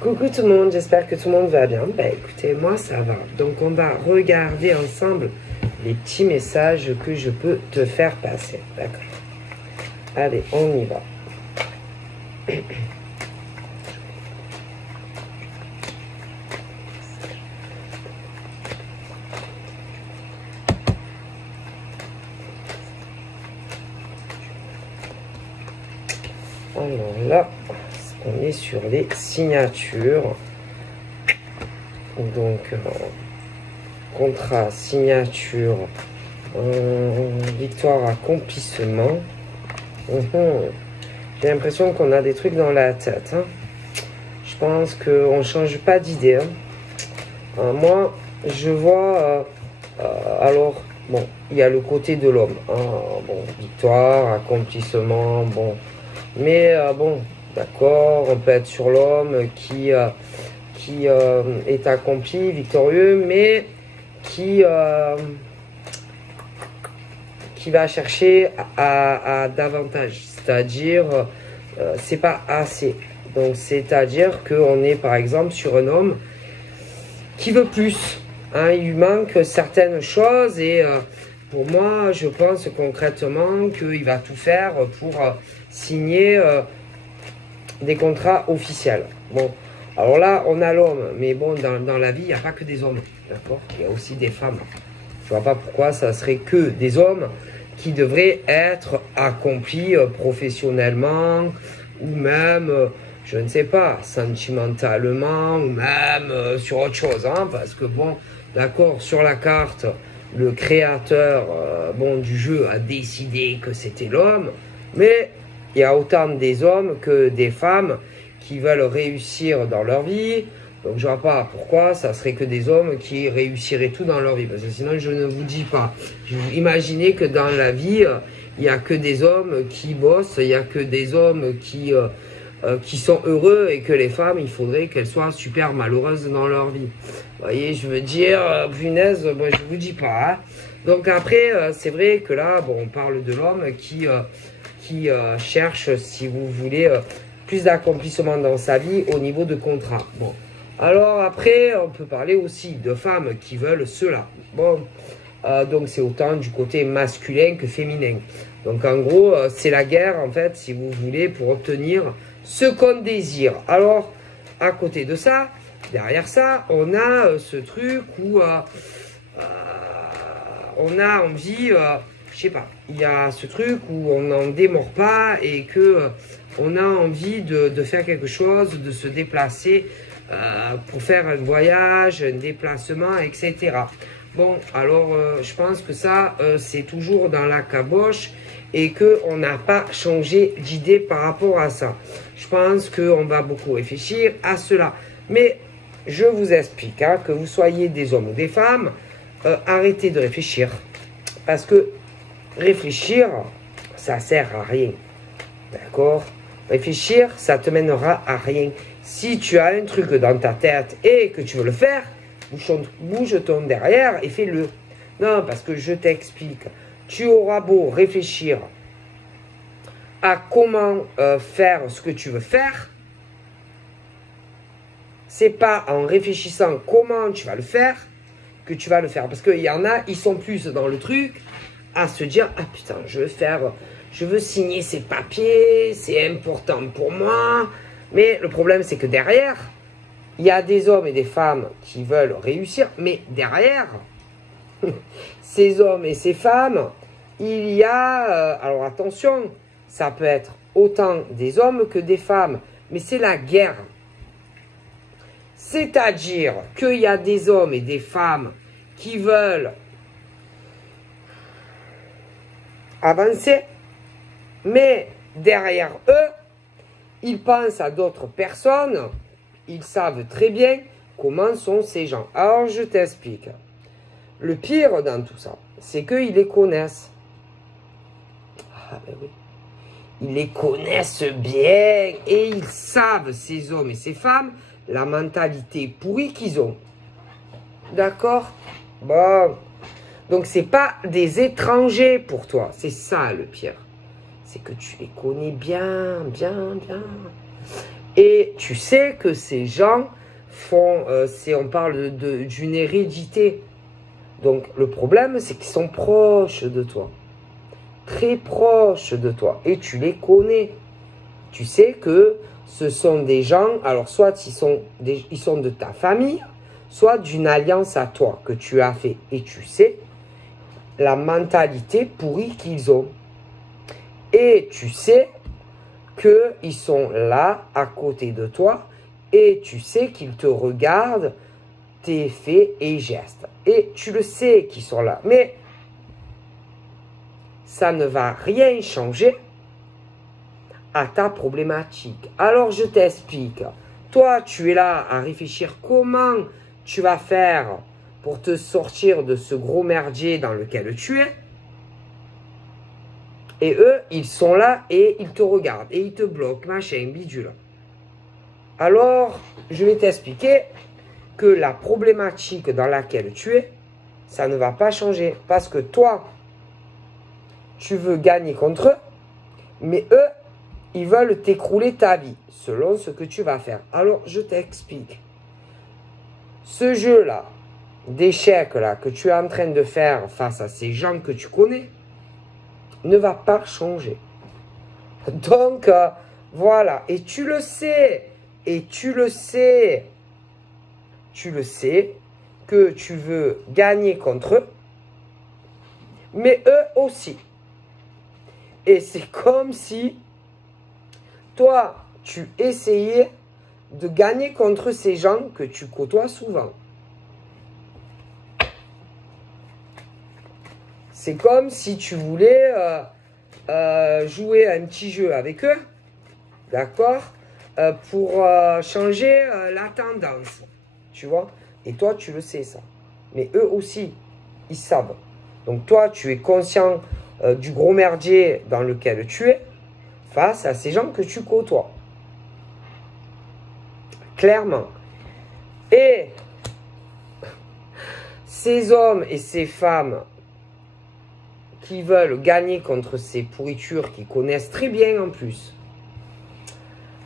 Coucou tout le monde, j'espère que tout le monde va bien. Bah écoutez, moi ça va. Donc on va regarder ensemble les petits messages que je peux te faire passer. D'accord. Allez, on y va. Alors là, on est sur les signatures. Donc, contrat, signature, victoire, accomplissement. J'ai l'impression qu'on a des trucs dans la tête. Hein. Je pense qu'on ne change pas d'idée. Hein. Moi, je vois... alors, bon, il y a le côté de l'homme. Hein. Bon, victoire, accomplissement, bon... Mais bon, d'accord, on peut être sur l'homme qui est accompli, victorieux, mais qui va chercher à davantage. C'est-à-dire, c'est pas assez. Donc, c'est-à-dire qu'on est par exemple sur un homme qui veut plus. Hein, il lui manque certaines choses et pour moi, je pense concrètement qu'il va tout faire pour signer des contrats officiels. Bon, alors là, on a l'homme, mais bon, dans la vie, il n'y a pas que des hommes, d'accord? Il y a aussi des femmes. Je vois pas pourquoi ça serait que des hommes qui devraient être accomplis professionnellement ou même, je ne sais pas, sentimentalement ou même sur autre chose, hein, parce que bon, d'accord, sur la carte, le créateur bon, du jeu a décidé que c'était l'homme, mais il y a autant des hommes que des femmes qui veulent réussir dans leur vie. Donc je vois pas pourquoi ça serait que des hommes qui réussiraient tout dans leur vie. Parce que sinon je ne vous dis pas. Imaginez que dans la vie, il n'y a que des hommes qui bossent, il n'y a que des hommes qui sont heureux et que les femmes, il faudrait qu'elles soient super malheureuses dans leur vie. Vous voyez, je veux dire, punaise, moi je vous dis pas. Hein. Donc après, c'est vrai que là, bon, on parle de l'homme qui cherche, si vous voulez, plus d'accomplissement dans sa vie au niveau de contrat. Bon, alors après, on peut parler aussi de femmes qui veulent cela. Bon, donc c'est autant du côté masculin que féminin. Donc en gros, c'est la guerre, en fait, si vous voulez, pour obtenir ce qu'on désire. Alors, à côté de ça, derrière ça, on a ce truc où on a envie... je sais pas, il y a ce truc où on n'en démord pas et que on a envie de faire quelque chose, de se déplacer pour faire un voyage, un déplacement, etc. Bon, alors je pense que ça, c'est toujours dans la caboche et qu'on n'a pas changé d'idée par rapport à ça. Je pense qu'on va beaucoup réfléchir à cela. Mais je vous explique, hein, que vous soyez des hommes ou des femmes, arrêtez de réfléchir. Parce que réfléchir, ça sert à rien. D'accord? Réfléchir, ça te mènera à rien. Si tu as un truc dans ta tête et que tu veux le faire, bouge ton derrière et fais-le. Non, parce que je t'explique. Tu auras beau réfléchir à comment faire ce que tu veux faire. C'est pas en réfléchissant comment tu vas le faire que tu vas le faire. Parce qu'il y en a, ils sont plus dans le truc à se dire, ah putain, je veux signer ces papiers, c'est important pour moi. Mais le problème, c'est que derrière, il y a des hommes et des femmes qui veulent réussir, mais derrière, ces hommes et ces femmes, il y a, alors attention, ça peut être autant des hommes que des femmes, mais c'est la guerre. C'est-à-dire qu'il y a des hommes et des femmes qui veulent avancer, mais derrière eux, ils pensent à d'autres personnes, ils savent très bien comment sont ces gens. Alors je t'explique. Le pire dans tout ça, c'est qu'ils les connaissent. Ah ben oui. Ils les connaissent bien et ils savent, ces hommes et ces femmes, la mentalité pourrie qu'ils ont. D'accord? Bon. Donc, c'est pas des étrangers pour toi. C'est ça le pire. C'est que tu les connais bien, bien, bien. Et tu sais que ces gens font, on parle d'une hérédité. Donc le problème, c'est qu'ils sont proches de toi. Très proches de toi. Et tu les connais. Tu sais que ce sont des gens, alors soit ils sont de ta famille, soit d'une alliance à toi que tu as fait. Et tu sais la mentalité pourrie qu'ils ont. Et tu sais qu'ils sont là, à côté de toi, et tu sais qu'ils te regardent, tes faits et gestes. Et tu le sais qu'ils sont là. Mais ça ne va rien changer à ta problématique. Alors je t'explique. Toi, tu es là à réfléchir comment tu vas faire pour te sortir de ce gros merdier dans lequel tu es. Et eux, ils sont là et ils te regardent et ils te bloquent, machin, bidule. Alors, je vais t'expliquer que la problématique dans laquelle tu es, ça ne va pas changer. Parce que toi, tu veux gagner contre eux, mais eux, ils veulent t'écrouler ta vie, selon ce que tu vas faire. Alors, je t'explique. Ce jeu-là, d'échecs là, que tu es en train de faire face à ces gens que tu connais, ne va pas changer. Donc, voilà. Et tu le sais. Et tu le sais. Tu le sais que tu veux gagner contre eux, mais eux aussi. Et c'est comme si toi, tu essayais de gagner contre ces gens que tu côtoies souvent. C'est comme si tu voulais jouer à un petit jeu avec eux, d'accord, pour changer la tendance, tu vois. Et toi, tu le sais, ça. Mais eux aussi, ils savent. Donc toi, tu es conscient du gros merdier dans lequel tu es face à ces gens que tu côtoies. Clairement. Et ces hommes et ces femmes qui veulent gagner contre ces pourritures qu'ils connaissent très bien en plus,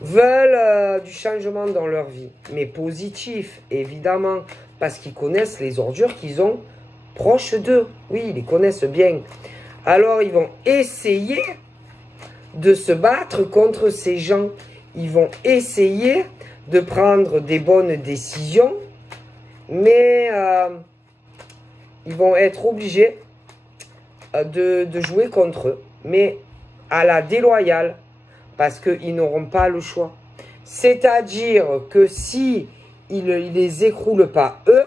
veulent du changement dans leur vie, mais positif, évidemment, parce qu'ils connaissent les ordures qu'ils ont proches d'eux. Oui, ils les connaissent bien. Alors, ils vont essayer de se battre contre ces gens. Ils vont essayer de prendre des bonnes décisions, mais ils vont être obligés de jouer contre eux, mais à la déloyale, parce qu'ils n'auront pas le choix. C'est-à-dire que si ils ne les écroulent pas eux,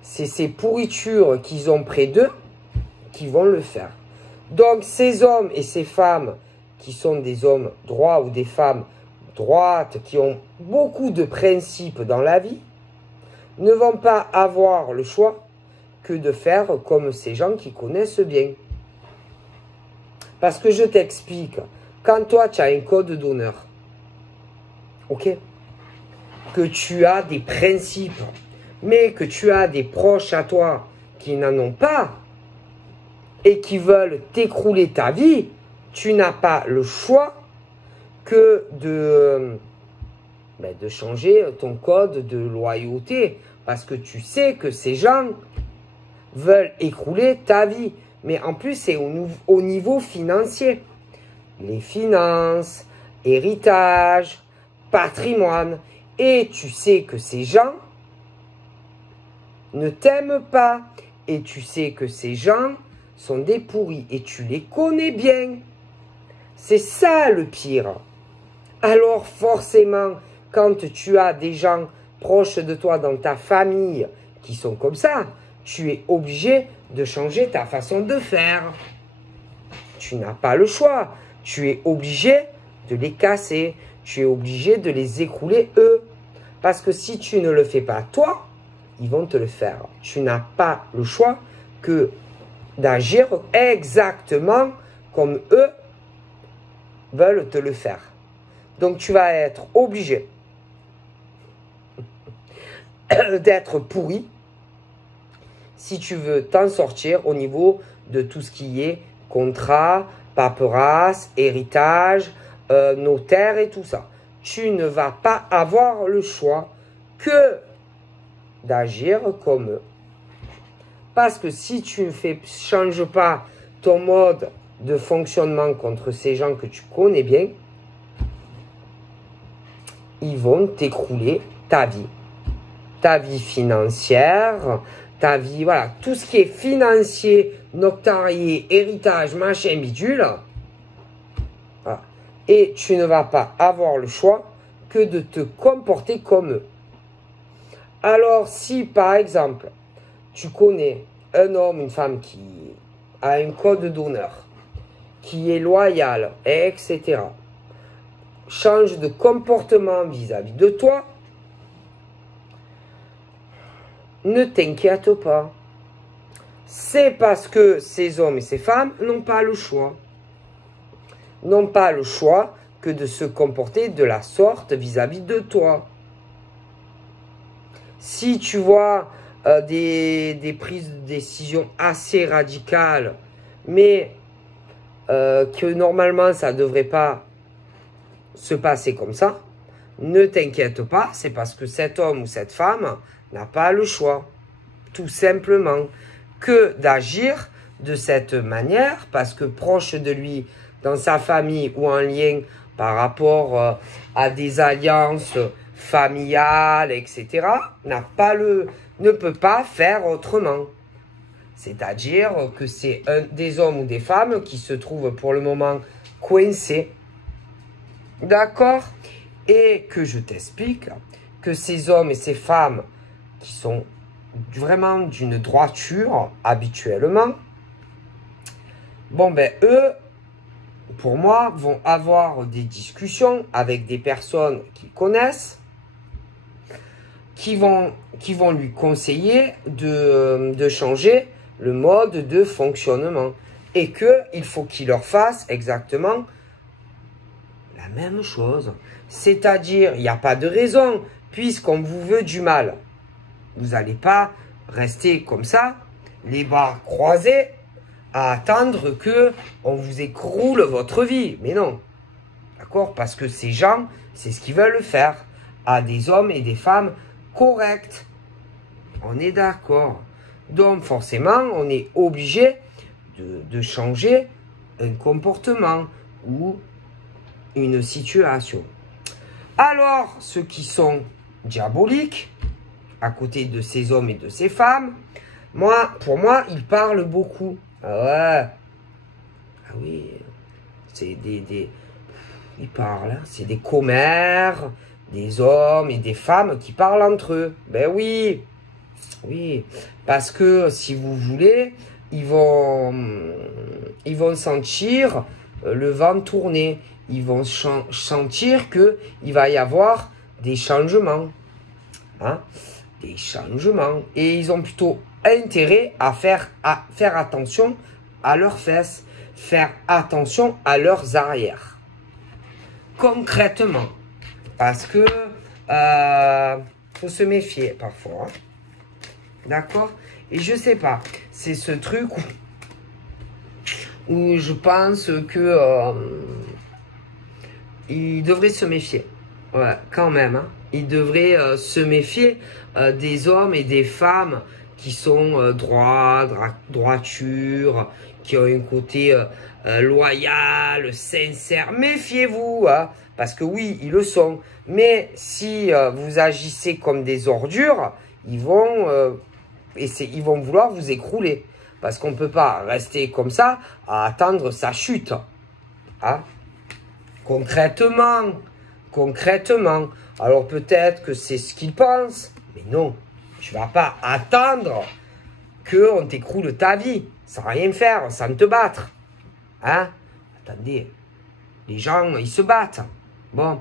c'est ces pourritures qu'ils ont près d'eux qui vont le faire. Donc ces hommes et ces femmes qui sont des hommes droits ou des femmes droites, qui ont beaucoup de principes dans la vie, ne vont pas avoir le choix que de faire comme ces gens qui connaissent bien. Parce que je t'explique, quand toi tu as un code d'honneur, ok, que tu as des principes, mais que tu as des proches à toi qui n'en ont pas et qui veulent t'écrouler ta vie, tu n'as pas le choix que de changer ton code de loyauté, parce que tu sais que ces gens veulent écrouler ta vie. Mais en plus, c'est au niveau financier. Les finances, héritage, patrimoine. Et tu sais que ces gens ne t'aiment pas. Et tu sais que ces gens sont des pourris. Et tu les connais bien. C'est ça le pire. Alors forcément, quand tu as des gens proches de toi dans ta famille qui sont comme ça, tu es obligé de changer ta façon de faire. Tu n'as pas le choix. Tu es obligé de les casser. Tu es obligé de les écrouler eux. Parce que si tu ne le fais pas toi, ils vont te le faire. Tu n'as pas le choix que d'agir exactement comme eux veulent te le faire. Donc tu vas être obligé d'être pourri si tu veux t'en sortir au niveau de tout ce qui est contrat, paperasse, héritage, notaire et tout ça. Tu ne vas pas avoir le choix que d'agir comme eux. Parce que si tu ne changes pas ton mode de fonctionnement contre ces gens que tu connais bien, ils vont t'écrouler ta vie. Ta vie financière, ta vie, voilà, tout ce qui est financier, notarié, héritage, machin, bidule. Voilà. Et tu ne vas pas avoir le choix que de te comporter comme eux. Alors, si par exemple, tu connais un homme, une femme qui a un code d'honneur, qui est loyal, etc., change de comportement vis-à-vis de toi, ne t'inquiète pas. C'est parce que ces hommes et ces femmes n'ont pas le choix. N'ont pas le choix que de se comporter de la sorte vis-à-vis de toi. Si tu vois des prises de décision assez radicales, mais que normalement ça ne devrait pas se passer comme ça, ne t'inquiète pas, c'est parce que cet homme ou cette femme n'a pas le choix, tout simplement, que d'agir de cette manière, parce que proche de lui, dans sa famille ou en lien par rapport à des alliances familiales, etc., ne peut pas faire autrement. C'est-à-dire que c'est des hommes ou des femmes qui se trouvent pour le moment coincés. D'accord? Et que je t'explique que ces hommes et ces femmes qui sont vraiment d'une droiture habituellement, bon ben eux, pour moi, vont avoir des discussions avec des personnes qu'ils connaissent, qui vont lui conseiller de changer le mode de fonctionnement. Et qu'il faut qu'il leur fasse exactement la même chose. C'est-à-dire, il n'y a pas de raison, puisqu'on vous veut du mal. Vous n'allez pas rester comme ça, les bras croisés, à attendre que on vous écroule votre vie. Mais non. D'accord? Parce que ces gens, c'est ce qu'ils veulent faire à des hommes et des femmes corrects. On est d'accord. Donc, forcément, on est obligé de changer un comportement ou une situation. Alors, ceux qui sont diaboliques, à côté de ces hommes et de ces femmes, pour moi, ils parlent beaucoup. Ah ouais. Ah oui. C'est ils parlent. Hein. C'est des commères, des hommes et des femmes qui parlent entre eux. Ben oui. Oui. Parce que, si vous voulez, ils vont sentir le vent tourner. Ils vont sentir qu'il va y avoir des changements. Hein? Des changements. Et ils ont plutôt intérêt à faire attention à leurs fesses, faire attention à leurs arrières. Concrètement. Parce que faut se méfier parfois. Hein? D'accord? Et je sais pas. C'est ce truc où je pense que il devrait se méfier. Ouais, quand même. Hein. Il devrait se méfier des hommes et des femmes qui sont droiture, qui ont un côté loyal, sincère. Méfiez-vous, hein, parce que oui, ils le sont. Mais si vous agissez comme des ordures, ils vont vouloir vous écrouler. Parce qu'on ne peut pas rester comme ça à attendre sa chute. Hein. Concrètement. Alors peut-être que c'est ce qu'ils pensent. Mais non, tu ne vas pas attendre qu'on t'écroule ta vie. Sans rien faire, sans te battre. Hein? Attendez, les gens, ils se battent. Bon,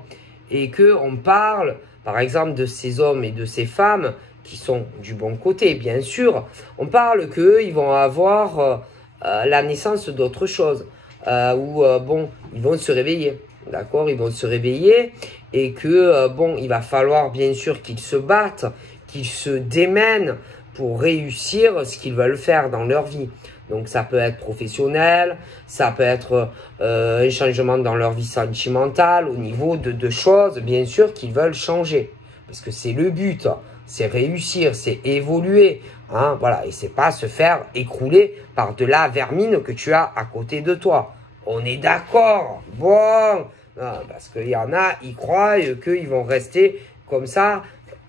et qu'on parle, par exemple, de ces hommes et de ces femmes qui sont du bon côté, bien sûr. On parle qu'eux, ils vont avoir la naissance d'autre chose. Bon, ils vont se réveiller. D'accord? Ils vont se réveiller et que, bon, il va falloir bien sûr qu'ils se battent, qu'ils se démènent pour réussir ce qu'ils veulent faire dans leur vie. Donc ça peut être professionnel, ça peut être un changement dans leur vie sentimentale, au niveau de choses, bien sûr, qu'ils veulent changer. Parce que c'est le but, c'est réussir, c'est évoluer. Hein, voilà, et c'est pas se faire écrouler par de la vermine que tu as à côté de toi. On est d'accord. Bon, parce qu'il y en a, ils croient qu'ils vont rester comme ça,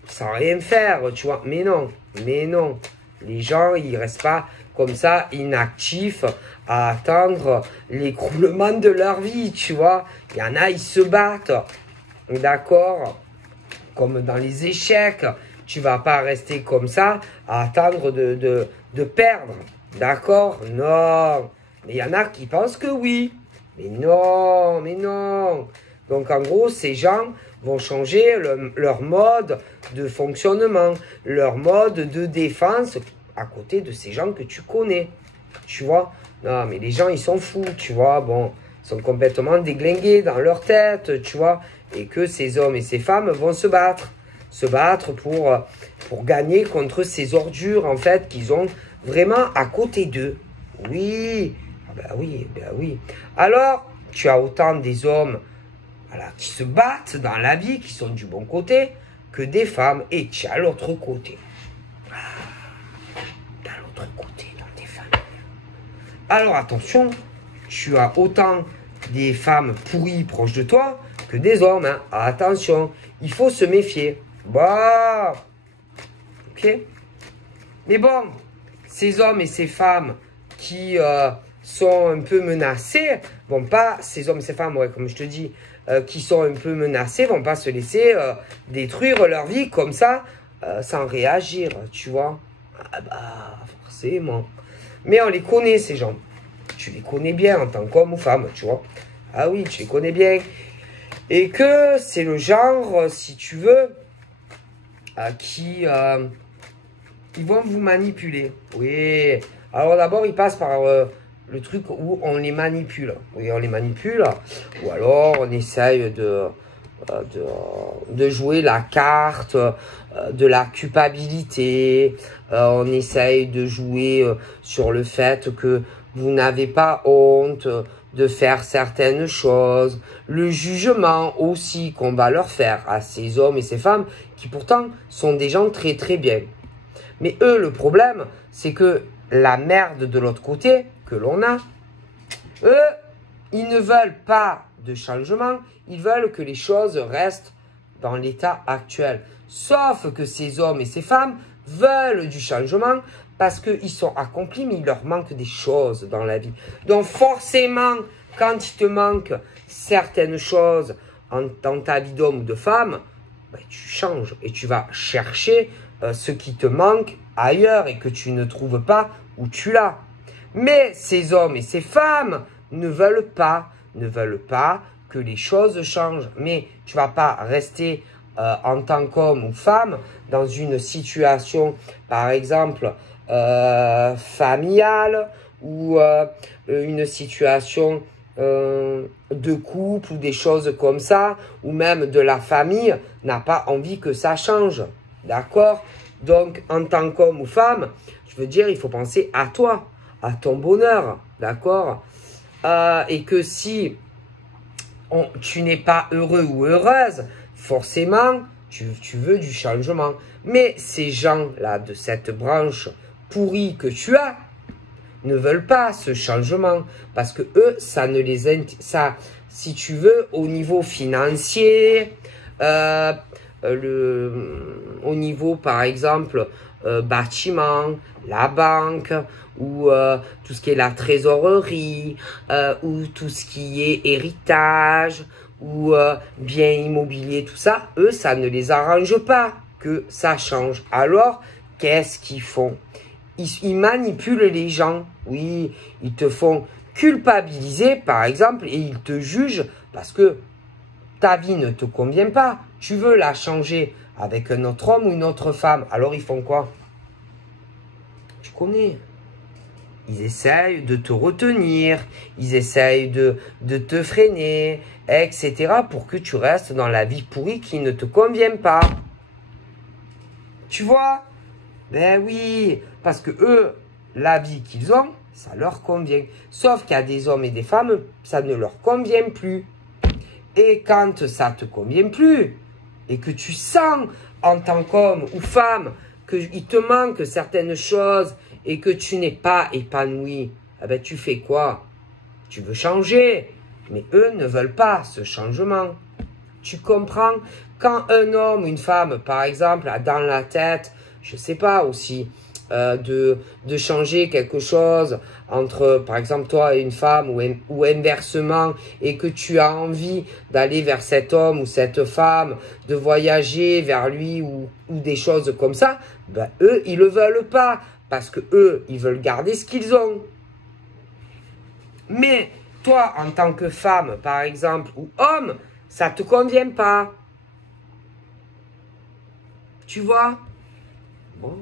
sans rien faire, tu vois. Mais non, mais non. Les gens, ils restent pas comme ça, inactifs, à attendre l'écroulement de leur vie, tu vois. Il y en a, ils se battent, d'accord. Comme dans les échecs, tu vas pas rester comme ça, à attendre de perdre, d'accord. Non, mais il y en a qui pensent que oui. Mais non, mais non. Donc, en gros, ces gens vont changer leur mode de fonctionnement, leur mode de défense à côté de ces gens que tu connais. Tu vois? Non, mais les gens, ils sont fous, tu vois? Bon, ils sont complètement déglingués dans leur tête, tu vois? Et que ces hommes et ces femmes vont se battre. Se battre pour gagner contre ces ordures, en fait, qu'ils ont vraiment à côté d'eux. Oui, ah ben oui, ben oui. Alors, tu as autant des hommes, voilà, qui se battent dans la vie, qui sont du bon côté, que des femmes. Et tu as l'autre côté. Dans l'autre côté, dans tes femmes. Alors, attention, tu as autant des femmes pourries proches de toi que des hommes. Hein. Attention, il faut se méfier. Bah, ok. Mais bon, ces hommes et ces femmes qui sont un peu menacés, vont pas, ces hommes et ces femmes, ouais, comme je te dis, qui sont un peu menacés, vont pas se laisser détruire leur vie comme ça, sans réagir, tu vois. Ah bah, forcément. Mais on les connaît, ces gens. Tu les connais bien en tant qu'homme ou femme, tu vois. Ah oui, tu les connais bien. Et que c'est le genre, si tu veux, qui ils vont vous manipuler. Oui. Alors d'abord, ils passent par le truc où on les manipule. Oui, on les manipule. Ou alors, on essaye de jouer la carte de la culpabilité. On essaye de jouer sur le fait que vous n'avez pas honte de faire certaines choses, le jugement aussi qu'on va leur faire à ces hommes et ces femmes qui pourtant sont des gens très très bien. Mais eux, le problème, c'est que la merde de l'autre côté que l'on a, eux, ils ne veulent pas de changement, ils veulent que les choses restent dans l'état actuel. Sauf que ces hommes et ces femmes veulent du changement parce qu'ils sont accomplis, mais il leur manque des choses dans la vie. Donc forcément, quand il te manque certaines choses dans ta vie d'homme ou de femme, ben, tu changes et tu vas chercher ce qui te manque ailleurs et que tu ne trouves pas où tu l'as. Mais ces hommes et ces femmes ne veulent pas que les choses changent. Mais tu vas pas rester en tant qu'homme ou femme dans une situation, par exemple, familiale ou une situation de couple ou des choses comme ça, ou même de la famille, n'a pas envie que ça change. D'accord? Donc, en tant qu'homme ou femme, je veux dire, il faut penser à toi, à ton bonheur. D'accord? Et que si tu n'es pas heureux ou heureuse, forcément, tu veux du changement. Mais ces gens-là, de cette branche pourrie que tu as, ne veulent pas ce changement. Parce que eux, ça ne les ça, si tu veux, au niveau financier, au niveau, par exemple, bâtiment, la banque, ou tout ce qui est la trésorerie, ou tout ce qui est héritage, ou bien immobilier, tout ça, eux, ça ne les arrange pas que ça change. Alors, qu'est-ce qu'ils font? Ils manipulent les gens. Oui, ils te font culpabiliser, par exemple, et ils te jugent parce que ta vie ne te convient pas. Tu veux la changer avec un autre homme ou une autre femme. Alors, ils font quoi? Tu connais. Ils essayent de te retenir, ils essayent de te freiner, etc. pour que tu restes dans la vie pourrie qui ne te convient pas. Tu vois? Ben oui, parce que eux, la vie qu'ils ont, ça leur convient. Sauf qu'il y a des hommes et des femmes, ça ne leur convient plus. Et quand ça te convient plus, et que tu sens en tant qu'homme ou femme qu'il te manque certaines choses et que tu n'es pas épanoui, eh ben tu fais quoi? Tu veux changer, mais eux ne veulent pas ce changement. Tu comprends? Quand un homme ou une femme, par exemple, a dans la tête, je sais pas aussi, de changer quelque chose entre, par exemple, toi et une femme ou inversement, et que tu as envie d'aller vers cet homme ou cette femme, de voyager vers lui ou des choses comme ça, ben, eux, ils le veulent pas parce que eux, ils veulent garder ce qu'ils ont. Mais toi, en tant que femme, par exemple, ou homme, ça te convient pas. Tu vois? Bon.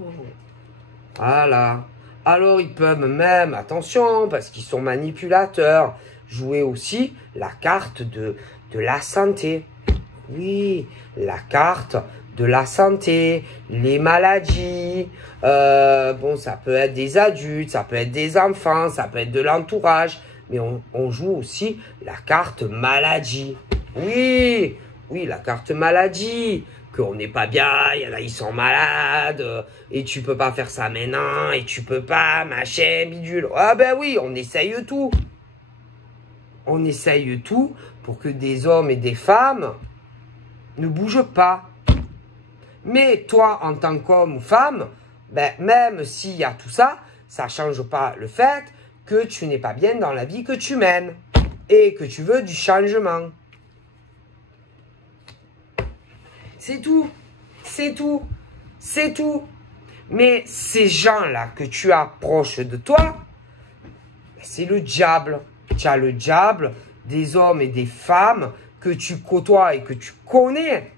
Voilà. Alors, ils peuvent même, attention, parce qu'ils sont manipulateurs, jouer aussi la carte de la santé. Oui, la carte de la santé, les maladies. Bon, ça peut être des adultes, ça peut être des enfants, ça peut être de l'entourage. Mais on joue aussi la carte maladie. Oui, oui, la carte maladie. Qu'on n'est pas bien, il y en a, ils sont malades, et tu peux pas faire ça maintenant, et tu peux pas, machin, bidule. Ah ben oui, on essaye tout. On essaye tout pour que des hommes et des femmes ne bougent pas. Mais toi, en tant qu'homme ou femme, ben, même s'il y a tout ça, ça change pas le fait que tu n'es pas bien dans la vie que tu mènes et que tu veux du changement. C'est tout, c'est tout, c'est tout. Mais ces gens-là que tu approches de toi, c'est le diable. Tu as le diable des hommes et des femmes que tu côtoies et que tu connais,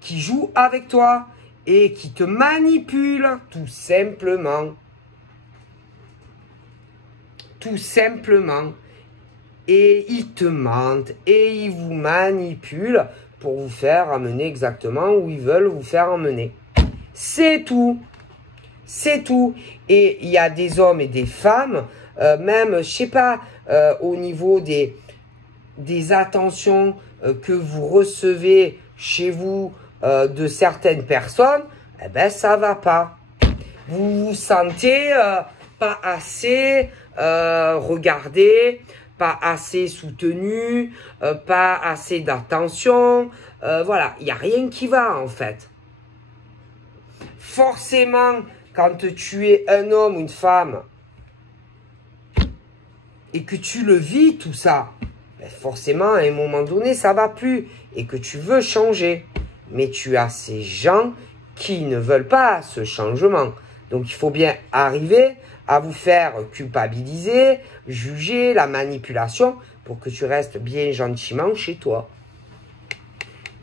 qui jouent avec toi et qui te manipulent tout simplement. Tout simplement. Et ils te mentent et ils vous manipulent pour vous faire emmener exactement où ils veulent vous faire emmener. C'est tout. C'est tout. Et il y a des hommes et des femmes, même, je sais pas, au niveau des attentions que vous recevez chez vous de certaines personnes, eh ben ça va pas. Vous vous sentez pas assez regardé, pas assez soutenu, pas assez d'attention. Voilà, il n'y a rien qui va en fait. Forcément, quand tu es un homme ou une femme et que tu le vis tout ça, ben forcément à un moment donné ça va plus et que tu veux changer. Mais tu as ces gens qui ne veulent pas ce changement. Donc il faut bien arriver à vous faire culpabiliser, juger, la manipulation, pour que tu restes bien gentiment chez toi.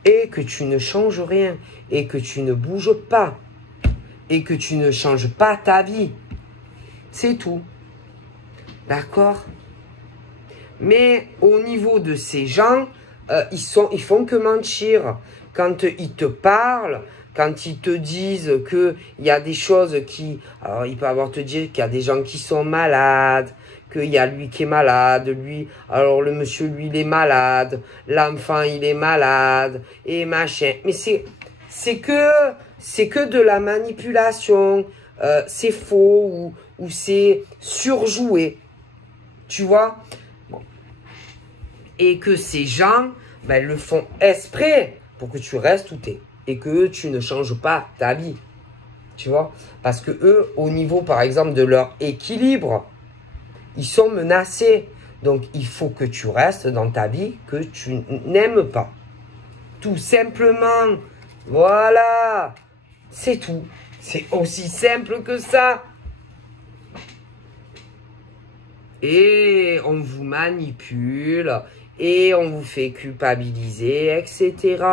Et que tu ne changes rien, et que tu ne bouges pas, et que tu ne changes pas ta vie. C'est tout. D'accord? Mais au niveau de ces gens, ils font que mentir. Quand ils te parlent, quand ils te disent qu'il y a des choses qui... Alors, il peut avoir te dire qu'il y a des gens qui sont malades, qu'il y a lui qui est malade, lui... Alors, le monsieur, lui, il est malade, l'enfant, il est malade, et machin. Mais c'est que de la manipulation, c'est faux ou c'est surjoué. Tu vois? Bon. Et que ces gens, ben, le font exprès pour que tu restes où tu es. Et que tu ne changes pas ta vie. Tu vois? Parce que eux, au niveau, par exemple, de leur équilibre, ils sont menacés. Donc, il faut que tu restes dans ta vie que tu n'aimes pas. Tout simplement. Voilà. C'est tout. C'est aussi simple que ça. Et on vous manipule. Et on vous fait culpabiliser, etc.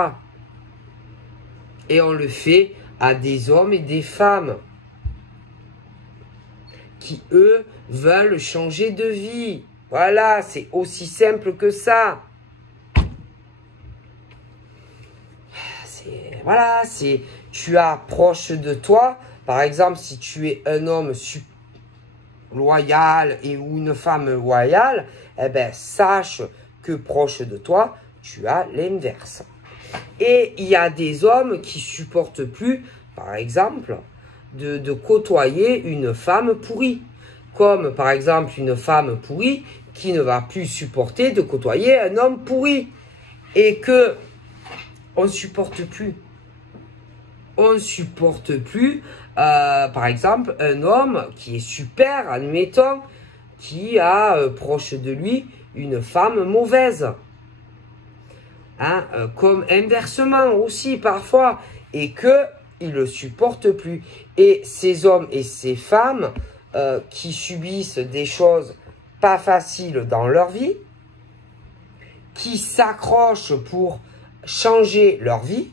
Et on le fait à des hommes et des femmes qui, eux, veulent changer de vie. Voilà, c'est aussi simple que ça. Voilà, tu approches de toi. Par exemple, si tu es un homme loyal ou une femme loyale, eh ben, sache que proche de toi, tu as l'inverse. Et il y a des hommes qui supportent plus, par exemple, de côtoyer une femme pourrie. Comme par exemple une femme pourrie qui ne va plus supporter de côtoyer un homme pourri. Et que on ne supporte plus. On ne supporte plus, par exemple, un homme qui est super, admettons, qui a proche de lui une femme mauvaise. Hein, comme inversement aussi parfois, et que il le supporte plus. Et ces hommes et ces femmes qui subissent des choses pas faciles dans leur vie, qui s'accrochent pour changer leur vie,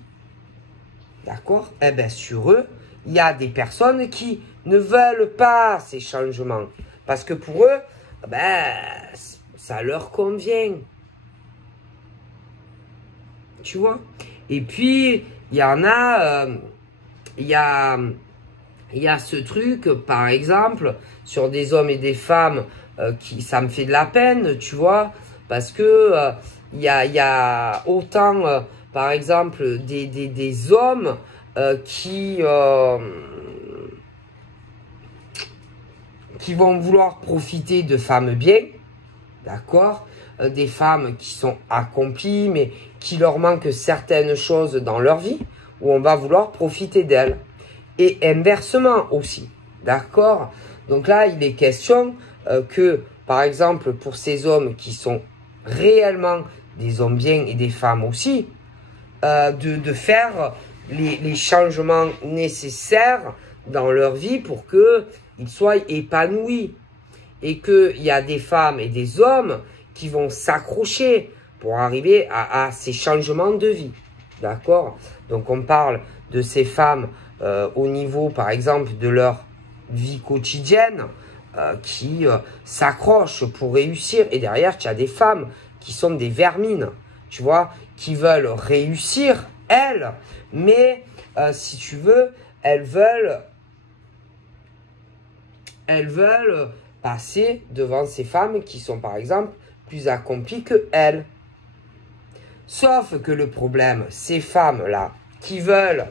d'accord? Eh bien, sur eux, il y a des personnes qui ne veulent pas ces changements. Parce que pour eux, ben, ça leur convient. Tu vois? Et puis, il y en a, il y a ce truc, par exemple, sur des hommes et des femmes, ça me fait de la peine, tu vois? Parce que il y a autant, par exemple, des hommes qui vont vouloir profiter de femmes bien, d'accord? Des femmes qui sont accomplies, mais qui leur manquent certaines choses dans leur vie, où on va vouloir profiter d'elles. Et inversement aussi, d'accord? Donc là, il est question que, par exemple, pour ces hommes qui sont réellement des hommes bien et des femmes aussi, de faire les changements nécessaires dans leur vie pour qu'ils soient épanouis. Et qu'il y a des femmes et des hommes qui vont s'accrocher pour arriver à ces changements de vie. D'accord? Donc on parle de ces femmes au niveau, par exemple, de leur vie quotidienne qui s'accrochent pour réussir. Et derrière, tu as des femmes qui sont des vermines, tu vois, qui veulent réussir, elles, mais si tu veux, elles veulent passer devant ces femmes qui sont, par exemple, plus accomplies que elles. Sauf que le problème, ces femmes-là, qui veulent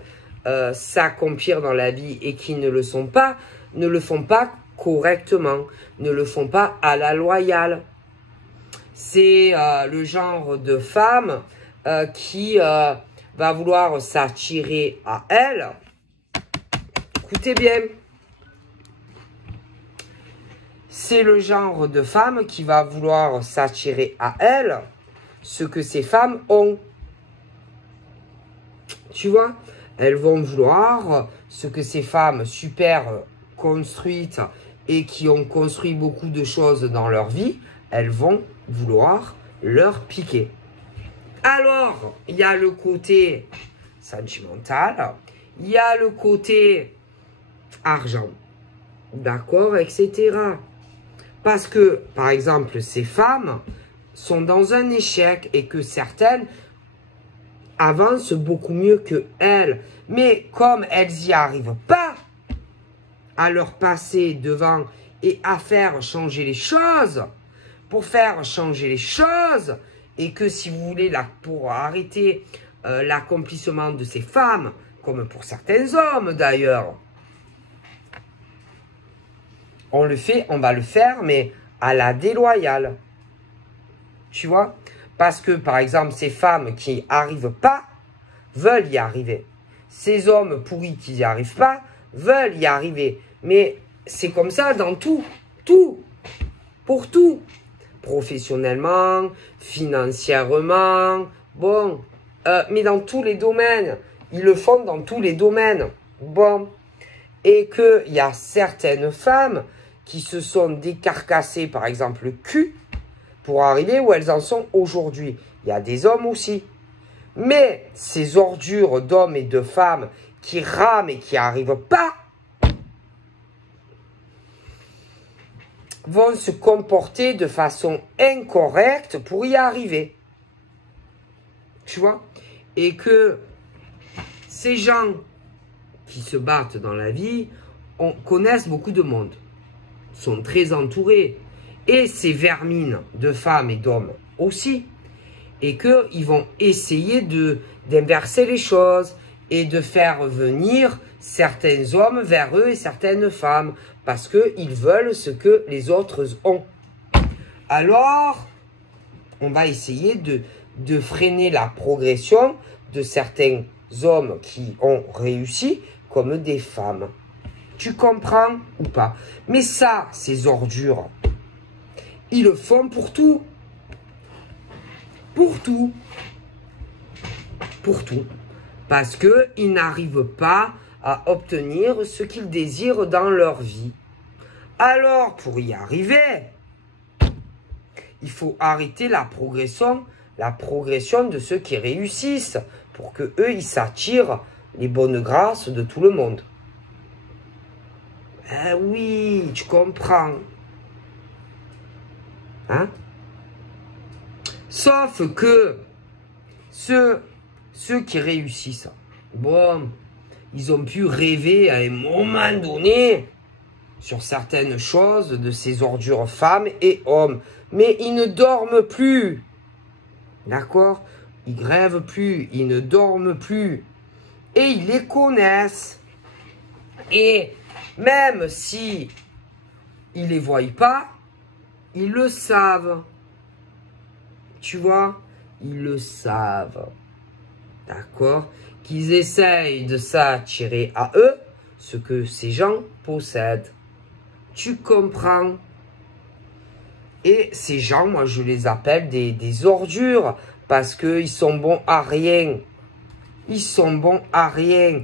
s'accomplir dans la vie et qui ne le sont pas, ne le font pas correctement, ne le font pas à la loyale. C'est le genre de femme qui va vouloir s'attirer à elle. Écoutez bien. C'est le genre de femme qui va vouloir s'attirer à elle ce que ces femmes ont. Tu vois, elles vont vouloir ce que ces femmes super construites et qui ont construit beaucoup de choses dans leur vie, elles vont vouloir leur piquer. Alors, il y a le côté sentimental, il y a le côté argent, d'accord, etc. Parce que, par exemple, ces femmes sont dans un échec et que certaines avancent beaucoup mieux que elles. Mais comme elles n'y arrivent pas à leur passer devant et à faire changer les choses, pour faire changer les choses, et que si vous voulez, pour arrêter l'accomplissement de ces femmes, comme pour certains hommes d'ailleurs, on le fait, on va le faire, mais à la déloyale. Tu vois? Parce que, par exemple, ces femmes qui n'y arrivent pas, veulent y arriver. Ces hommes pourris qui n'y arrivent pas, veulent y arriver. Mais c'est comme ça dans tout. Tout. Pour tout. Professionnellement, financièrement, bon. Mais dans tous les domaines. Ils le font dans tous les domaines. Bon. Et qu'il y a certaines femmes qui se sont décarcassées, par exemple, le cul, pour arriver où elles en sont aujourd'hui. Il y a des hommes aussi. Mais ces ordures d'hommes et de femmes qui rament et qui n'y arrivent pas, vont se comporter de façon incorrecte pour y arriver. Tu vois? Et que ces gens qui se battent dans la vie connaissent beaucoup de monde. sont très entourés. Et ces vermines de femmes et d'hommes aussi. Et qu'ils vont essayer d'inverser les choses et de faire venir certains hommes vers eux et certaines femmes. Parce qu'ils veulent ce que les autres ont. Alors, on va essayer de freiner la progression de certains hommes qui ont réussi comme des femmes. Tu comprends ou pas? Mais ça, ces ordures, ils le font pour tout. Pour tout. Pour tout. Parce qu'ils n'arrivent pas à obtenir ce qu'ils désirent dans leur vie. Alors, pour y arriver, il faut arrêter la progression de ceux qui réussissent, pour que eux ils s'attirent les bonnes grâces de tout le monde. Eh oui, tu comprends. Hein? Sauf que ceux qui réussissent, bon, ils ont pu rêver à un moment donné sur certaines choses de ces ordures femmes et hommes. Mais ils ne dorment plus. D'accord? Ils grèvent plus, ils ne dorment plus. Et ils les connaissent. Et même si ils les voient pas, ils le savent. Tu vois? Ils le savent. D'accord? Qu'ils essayent de s'attirer à eux ce que ces gens possèdent. Tu comprends? Et ces gens, moi, je les appelle des ordures. Parce qu'ils sont bons à rien. Ils sont bons à rien.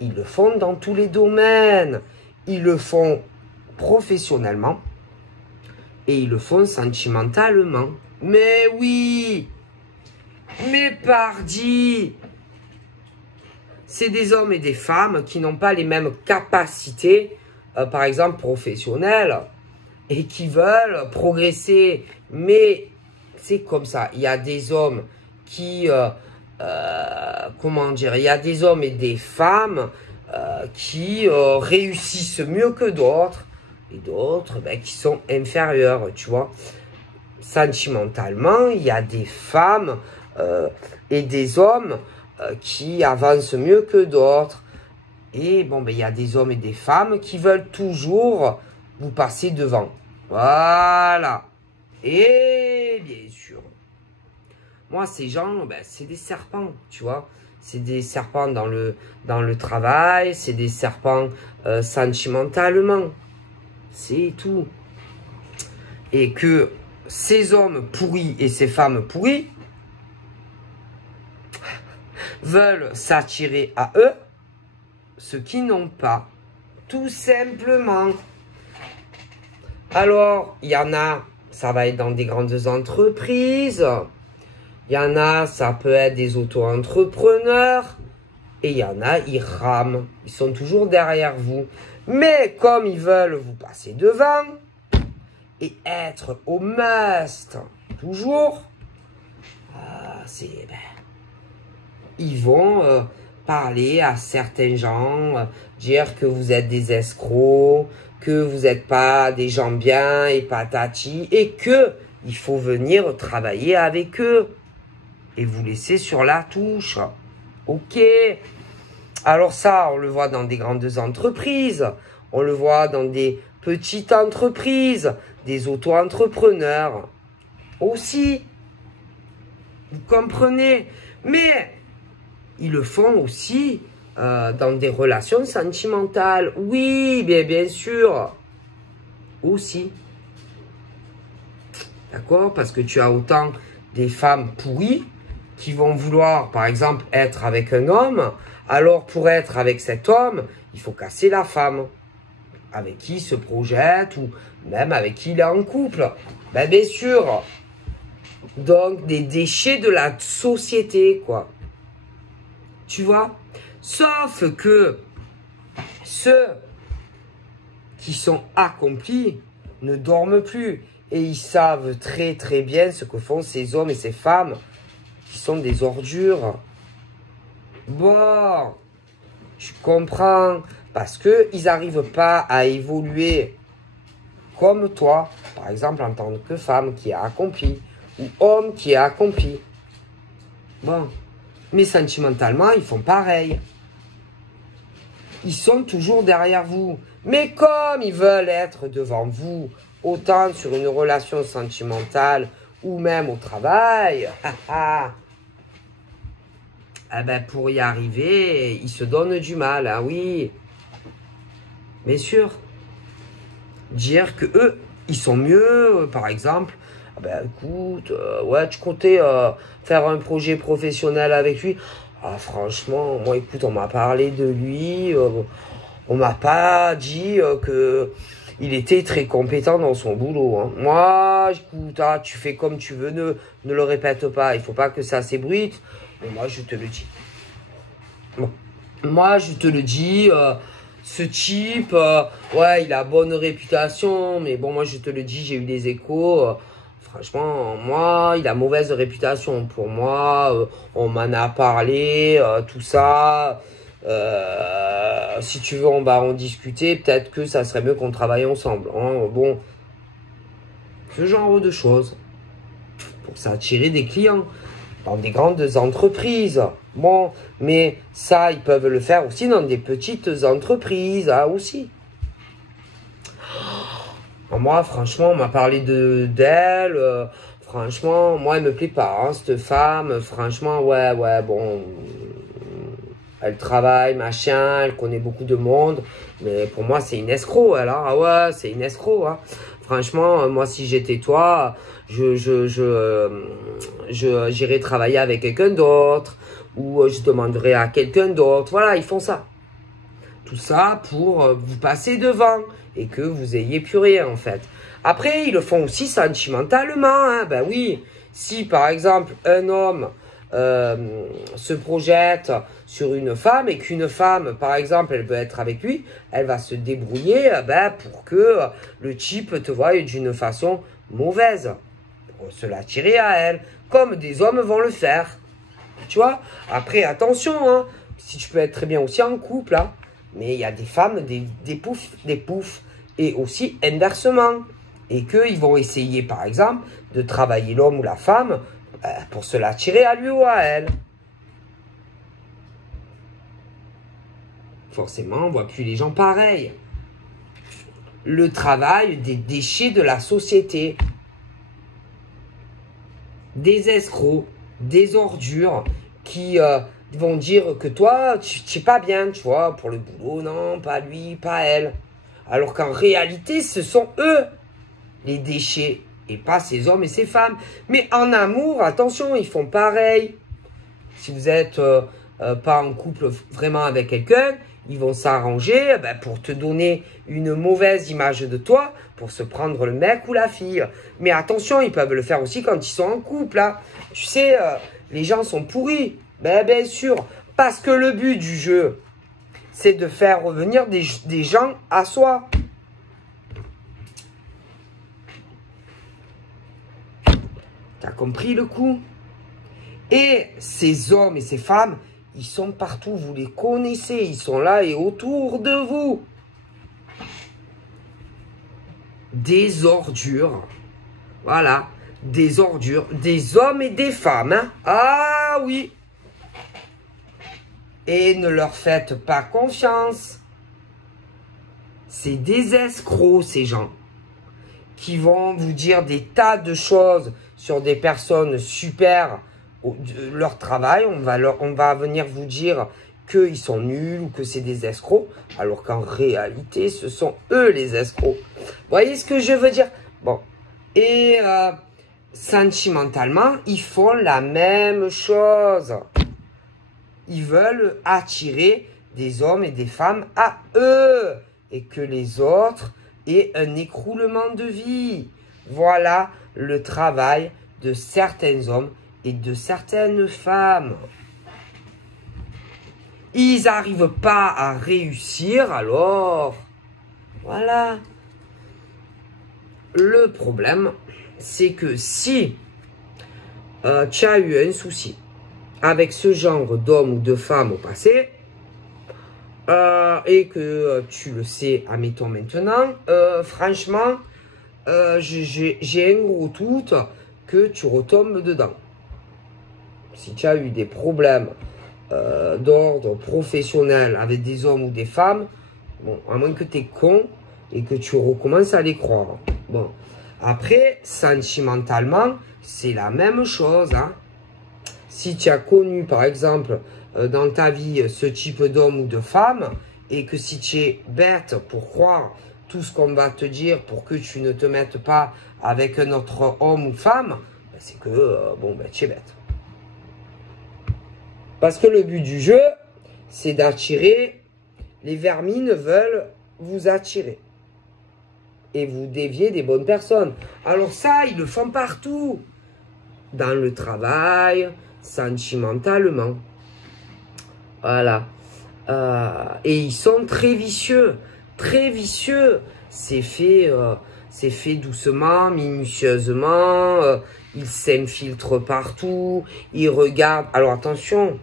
Ils le font dans tous les domaines. Ils le font professionnellement. Et ils le font sentimentalement. Mais oui! Mais pardi! C'est des hommes et des femmes qui n'ont pas les mêmes capacités, par exemple professionnelles, et qui veulent progresser. Mais c'est comme ça. Il y a des hommes qui, comment dire, il y a des hommes et des femmes qui réussissent mieux que d'autres, et d'autres qui sont inférieurs, tu vois. Sentimentalement, il y a des femmes et des hommes qui avancent mieux que d'autres. Et bon, il y a des hommes et des femmes qui veulent toujours vous passer devant. Voilà. Et bien sûr, moi, ces gens, c'est des serpents, tu vois. C'est des serpents dans le travail, c'est des serpents sentimentalement. C'est tout. Et que ces hommes pourris et ces femmes pourries veulent s'attirer à eux ce qu'ils n'ont pas. Tout simplement. Alors, il y en a, ça va être dans des grandes entreprises. Il y en a, ça peut être des auto-entrepreneurs. Et il y en a, ils rament. Ils sont toujours derrière vous. Mais comme ils veulent vous passer devant et être au must toujours, ils vont parler à certains gens, dire que vous êtes des escrocs, que vous n'êtes pas des gens bien et patati, et que il faut venir travailler avec eux et vous laisser sur la touche. Ok. Alors ça, on le voit dans des grandes entreprises, on le voit dans des petites entreprises, des auto-entrepreneurs aussi. Vous comprenez? Mais ils le font aussi dans des relations sentimentales. Oui, bien sûr. Aussi. D'accord? Parce que tu as autant des femmes pourries qui vont vouloir, par exemple, être avec un homme. Alors, pour être avec cet homme, il faut casser la femme avec qui il se projette ou même avec qui il est en couple. Bien sûr. Donc, des déchets de la société, quoi. Tu vois? Sauf que ceux qui sont accomplis ne dorment plus. Et ils savent très très bien ce que font ces hommes et ces femmes qui sont des ordures. Bon, tu comprends? Parce qu'ils n'arrivent pas à évoluer comme toi, par exemple en tant que femme qui a accompli, ou homme qui a accompli. Bon, mais sentimentalement, ils font pareil. Ils sont toujours derrière vous. Mais comme ils veulent être devant vous, autant sur une relation sentimentale ou même au travail, eh ben pour y arriver, ils se donnent du mal, ah oui. Bien sûr. Dire que eux, ils sont mieux, par exemple. Ah ben écoute, ouais, tu comptais faire un projet professionnel avec lui. Ah franchement, moi écoute, on m'a parlé de lui, on m'a pas dit que il était très compétent dans son boulot. Hein. Moi, écoute, ah, tu fais comme tu veux, ne le répète pas. Il faut pas que ça s'ébruite. Mais moi, je te le dis. Bon. Moi, je te le dis, ce type, ouais, il a bonne réputation. Mais bon, moi, je te le dis, j'ai eu des échos. Franchement, moi, il a mauvaise réputation. Pour moi, on m'en a parlé, tout ça. Si tu veux, on va en discuter. Peut-être que ça serait mieux qu'on travaille ensemble. Hein. Bon, ce genre de choses. Pour s'attirer des clients dans des grandes entreprises. Bon, mais ça, ils peuvent le faire aussi dans des petites entreprises. Ah, aussi. Moi, franchement, on m'a parlé d'elle. Franchement, moi, elle me plaît pas, hein, cette femme. Franchement, ouais, bon. Elle travaille, machin, elle connaît beaucoup de monde. Mais pour moi, c'est une escroc, elle. Hein. Ah ouais, c'est une escroc. Hein. Franchement, moi, si j'étais toi, j'irais travailler avec quelqu'un d'autre. Ou je demanderais à quelqu'un d'autre. Voilà, ils font ça. Tout ça pour vous passer devant. Et que vous ayez plus rien, en fait. Après, ils le font aussi sentimentalement. Hein. Ben oui, si par exemple, un homme se projette sur une femme et qu'une femme, par exemple, elle veut être avec lui, elle va se débrouiller pour que le type te voie d'une façon mauvaise. Pour se l'attirer à elle. Comme des hommes vont le faire. Tu vois? Après, attention, hein, si tu peux être très bien aussi en couple, hein, mais il y a des femmes, des poufs, et aussi inversement. Et qu'ils vont essayer, par exemple, de travailler l'homme ou la femme pour se l'attirer à lui ou à elle. Forcément, on ne voit plus les gens pareils. Le travail des déchets de la société. Des escrocs, des ordures qui vont dire que toi, tu n'es pas bien, tu vois, pour le boulot, non, pas lui, pas elle. Alors qu'en réalité, ce sont eux, les déchets, et pas ces hommes et ces femmes. Mais en amour, attention, ils font pareil. Si vous n'êtes pas en couple vraiment avec quelqu'un, ils vont s'arranger pour te donner une mauvaise image de toi, pour se prendre le mec ou la fille. Mais attention, ils peuvent le faire aussi quand ils sont en couple. Hein. Tu sais, les gens sont pourris. Ben, bien sûr, parce que le but du jeu, c'est de faire revenir des gens à soi. T'as compris le coup? Et ces hommes et ces femmes, ils sont partout, vous les connaissez, ils sont là et autour de vous. Des ordures. Voilà, des ordures, des hommes et des femmes. Hein? Ah oui. Et ne leur faites pas confiance. C'est des escrocs, ces gens, qui vont vous dire des tas de choses sur des personnes super, leur travail. On va venir vous dire qu'ils sont nuls ou que c'est des escrocs, alors qu'en réalité, ce sont eux les escrocs. Vous voyez ce que je veux dire? Bon. Et sentimentalement, ils font la même chose. Ils veulent attirer des hommes et des femmes à eux. Et que les autres aient un écroulement de vie. Voilà le travail de certains hommes et de certaines femmes. Ils n'arrivent pas à réussir, alors voilà. Le problème, c'est que si tu as eu un souci avec ce genre d'homme ou de femme au passé, et que tu le sais, admettons maintenant, franchement, j'ai un gros doute que tu retombes dedans. Si tu as eu des problèmes d'ordre professionnel avec des hommes ou des femmes, bon, à moins que tu es con et que tu recommences à les croire. Bon, après, sentimentalement, c'est la même chose. Hein. Si tu as connu, par exemple, dans ta vie, ce type d'homme ou de femme, et que si tu es bête pour croire tout ce qu'on va te dire pour que tu ne te mettes pas avec un autre homme ou femme, ben c'est que, bon, ben, tu es bête. Parce que le but du jeu, c'est d'attirer. Les vermines veulent vous attirer. Et vous dévier des bonnes personnes. Alors ça, ils le font partout. Dans le travail, sentimentalement. Voilà. Et ils sont très vicieux. Très vicieux. C'est fait doucement, minutieusement. Ils s'infiltrent partout. Ils regardent. Alors attention.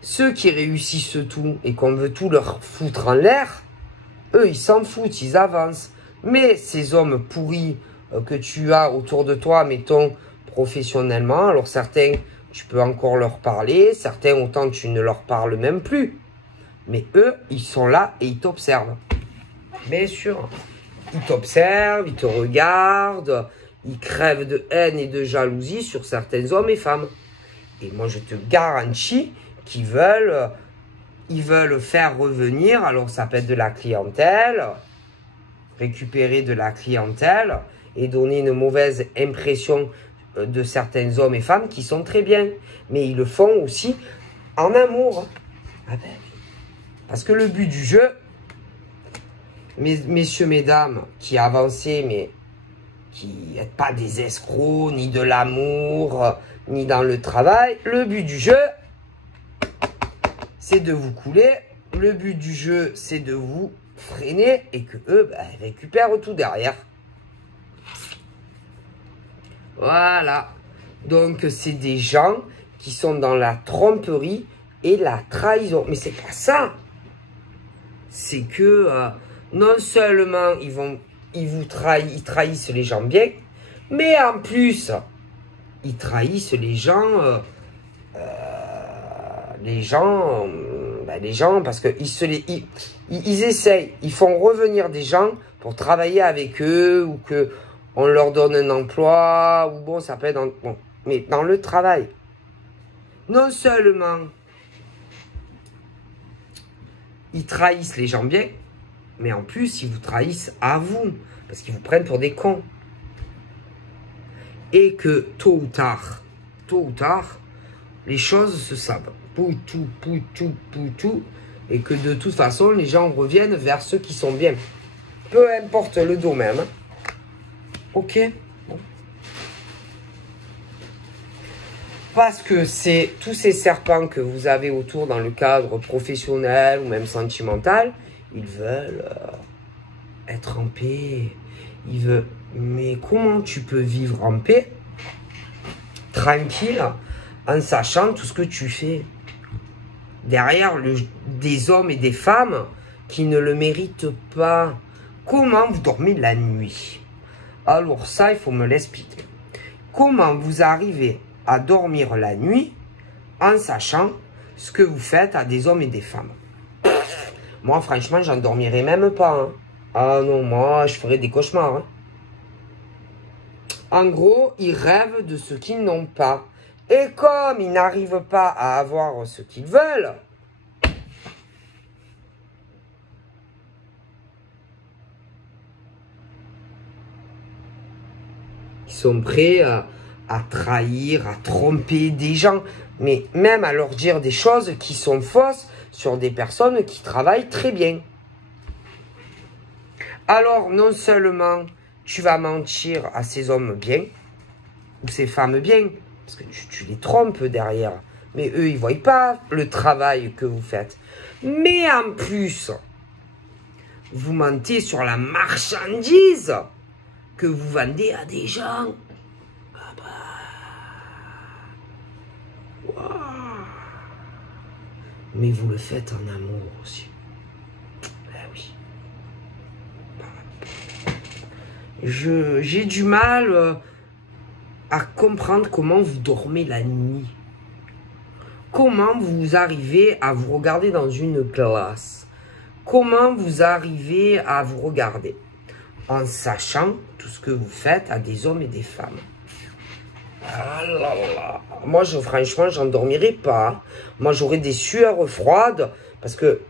Ceux qui réussissent tout et qu'on veut tout leur foutre en l'air, eux, ils s'en foutent, ils avancent. Mais ces hommes pourris que tu as autour de toi, mettons, professionnellement, alors certains, tu peux encore leur parler, certains, autant tu ne leur parles même plus. Mais eux, ils sont là et ils t'observent. Bien sûr. Ils t'observent, ils te regardent, ils crèvent de haine et de jalousie sur certains hommes et femmes. Et moi, je te garantis qu'ils veulent, ils veulent faire revenir, alors ça peut être de la clientèle, récupérer de la clientèle et donner une mauvaise impression de certains hommes et femmes qui sont très bien. Mais ils le font aussi en amour. Ah ben, parce que le but du jeu, messieurs, mesdames, qui avancez, mais qui n'êtes pas des escrocs, ni de l'amour, ni dans le travail, le but du jeu, c'est de vous couler. Le but du jeu, c'est de vous freiner et que eux, ben, récupèrent tout derrière. Voilà. Donc, c'est des gens qui sont dans la tromperie et la trahison. Mais c'est pas ça. C'est que non seulement ils trahissent les gens bien, mais en plus, ils trahissent les gens. Les gens, parce que ils essayent, ils font revenir des gens pour travailler avec eux, ou que on leur donne un emploi, ou bon, ça peut être bon, mais dans le travail. Non seulement ils trahissent les gens bien, mais en plus, ils vous trahissent à vous, parce qu'ils vous prennent pour des cons. Et que tôt ou tard, les choses se savent. Poutou. Et que de toute façon, les gens reviennent vers ceux qui sont bien. Peu importe le domaine. Ok. Bon. Parce que c'est tous ces serpents que vous avez autour dans le cadre professionnel ou même sentimental, ils veulent être en paix. Ils veulent... Mais comment tu peux vivre en paix, tranquille, en sachant tout ce que tu fais derrière des hommes et des femmes qui ne le méritent pas? Comment vous dormez la nuit? Alors ça, il faut me l'expliquer. Comment vous arrivez à dormir la nuit en sachant ce que vous faites à des hommes et des femmes? Moi, franchement, j'en dormirais même pas. Hein. Ah non, moi, je ferais des cauchemars. Hein. En gros, ils rêvent de ce qu'ils n'ont pas. Et comme ils n'arrivent pas à avoir ce qu'ils veulent, ils sont prêts à trahir, à tromper des gens, mais même à leur dire des choses qui sont fausses sur des personnes qui travaillent très bien. Alors, non seulement tu vas mentir à ces hommes bien, ou ces femmes bien, parce que tu les trompes derrière. Mais eux, ils ne voient pas le travail que vous faites. Mais en plus, vous mentez sur la marchandise que vous vendez à des gens. Ah bah... Wow. Mais vous le faites en amour aussi. Eh oui. j'ai du mal à comprendre comment vous dormez la nuit. Comment vous arrivez à vous regarder dans une glace? Comment vous arrivez à vous regarder en sachant tout ce que vous faites à des hommes et des femmes? Ah là là. Moi, franchement, j'en dormirais pas. Moi, j'aurais des sueurs froides parce que,